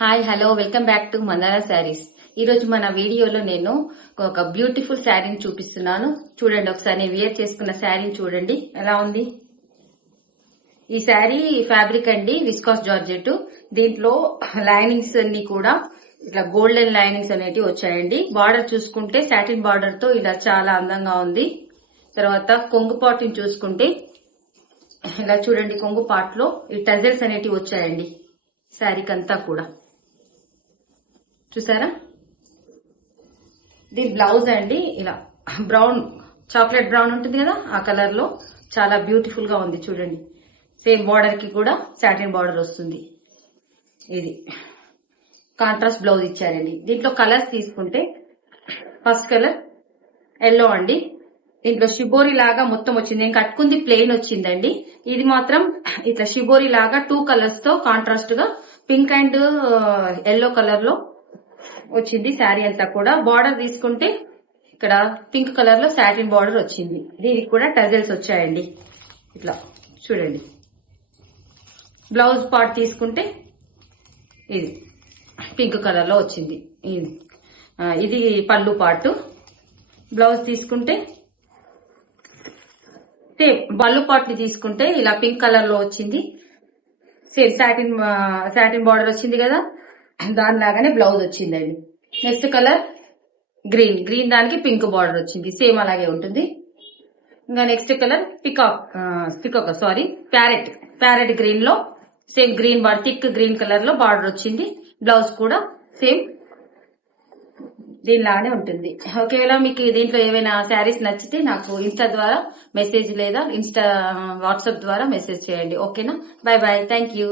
Hi hello welcome back to మందార శారీస్. ఈ రోజు మన వీడియోలో నేను ఒక బ్యూటిఫుల్ శారీని చూపిస్తున్నాను. చూడండి, ఒకసారి నేను వేర్ చేసుకున్న శారీని చూడండి ఎలా ఉంది. ఈ శారీ ఫ్యాబ్రిక్ అండి విస్కాస్ జార్జెట్. దీంట్లో లైనింగ్స్ అన్ని కూడా ఇట్లా గోల్డెన్ లైనింగ్స్ అనేటివి వచ్చాయండి. బార్డర్ చూసుకుంటే సాటిన్ బార్డర్ తో ఇలా చాలా అందంగా ఉంది. తర్వాత కొంగు పాటుని చూసుకుంటే ఇలా చూడండి, కొంగు పాట్ లో ఈ టజల్స్ అనేటివి వచ్చాయండి శారీకి అంతా కూడా. చూసారా, దీని బ్లౌజ్ అండి ఇలా బ్రౌన్, చాక్లెట్ బ్రౌన్ ఉంటుంది కదా, ఆ కలర్ లో చాలా బ్యూటిఫుల్ గా ఉంది. చూడండి, సేమ్ బార్డర్ కి కూడా సాటిన్ బార్డర్ వస్తుంది. ఇది కాంట్రాస్ట్ బ్లౌజ్ ఇచ్చారండి. దీంట్లో కలర్స్ తీసుకుంటే ఫస్ట్ కలర్ ఎల్లో అండి. దీంట్లో షిబోరి లాగా మొత్తం వచ్చింది. నేను కట్టుకుంది ప్లెయిన్ వచ్చిందండి. ఇది మాత్రం ఇట్లా షిబోరి లాగా 2 కలర్స్ తో కాంట్రాస్ట్ గా పింక్ అండ్ ఎల్లో కలర్ లో వచ్చింది శారీ అంతా కూడా. బార్డర్ తీసుకుంటే ఇక్కడ పింక్ కలర్ లో సాటిన్ బార్డర్ వచ్చింది. దీనికి కూడా టజల్స్ వచ్చాయండి ఇట్లా చూడండి. బ్లౌజ్ పార్ట్ తీసుకుంటే ఇది పింక్ కలర్ లో వచ్చింది. ఇది పళ్ళు పార్ట్. బ్లౌజ్ తీసుకుంటే సేమ్ పళ్ళు పార్ట్ ని తీసుకుంటే ఇలా పింక్ కలర్ లో వచ్చింది. సేమ్ సాటిన్ బార్డర్ వచ్చింది కదా, దాని లాగానే బ్లౌజ్ వచ్చిందండి. నెక్స్ట్ కలర్ గ్రీన్ దానికి పింక్ బార్డర్ వచ్చింది. సేమ్ అలాగే ఉంటుంది. ఇంకా నెక్స్ట్ కలర్ ప్యారెట్ గ్రీన్ లో same green border, thick green colour లో బార్డర్ వచ్చింది. బ్లౌజ్ కూడా సేమ్ దీనిలానే ఉంటుంది. ఒకవేళ మీకు దీంట్లో ఏవైనా శారీస్ నచ్చితే నాకు ఇన్స్టా ద్వారా మెసేజ్ లేదా వాట్సాప్ ద్వారా మెసేజ్ చేయండి. ఓకేనా? Bye bye, thank you.